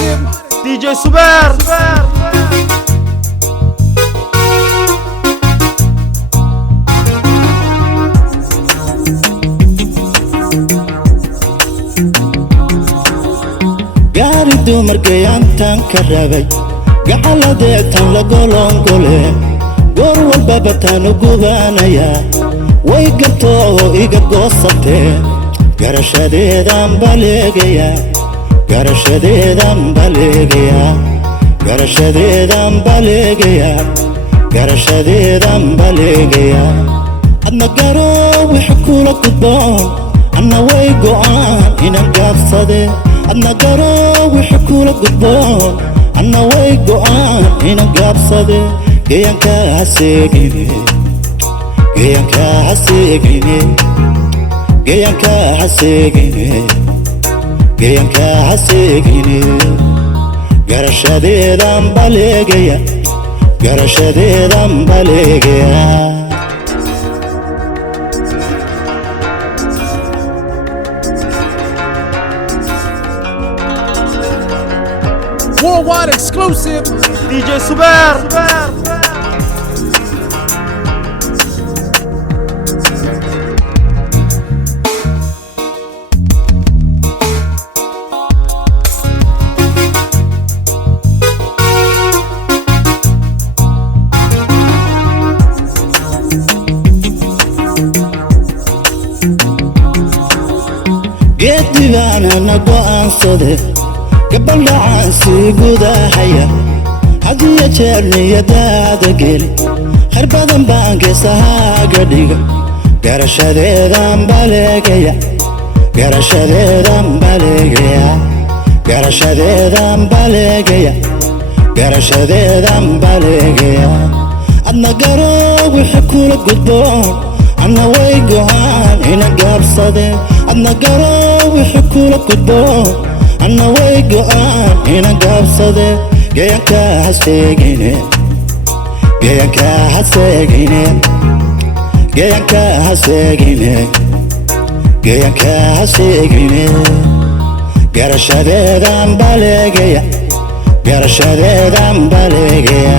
exclusive DJ Suber. gaari dumarkay aantan ka rabay gacaladeetan la golongole goor walba bataan u gubanaya way gartoo iga goosatee garashadeedan baleegaya garashadeedan baleegaya garashadeedan baleegaya garashadeedan baleegaya adna garo wixii kula gudboon anna way go'aan inaan gaabsade adna garo wixii kula gudboon anna way go'aan inaan gaabsade geeyanka haseegine geeyanka haseegine geeyanka haseegine geeyanka haseegine garashadeedan baleegaya garashadeedan baleegaya Worldwide exclusive DJ Suber. geedibaan ana go'aansade gabal dhacaan sii gudahaya hadiya jeer niyadaada geli khayr badan baan geesahaaga dhiga garashadeedan baleegaya garashadeedan baleegaya garashadeedan baleegaya garashadeedan baleegaya adna garo wixii kula gudboon anna way go'aan ina gaabsade adna garo wixii kula gudboon anna way go'aan ina gaabsade geeyanka haseegine geeyanka haseegine geeyanka haseegine geeyanka haseegine garashadeedan baleegaya garashadeedan baleegaya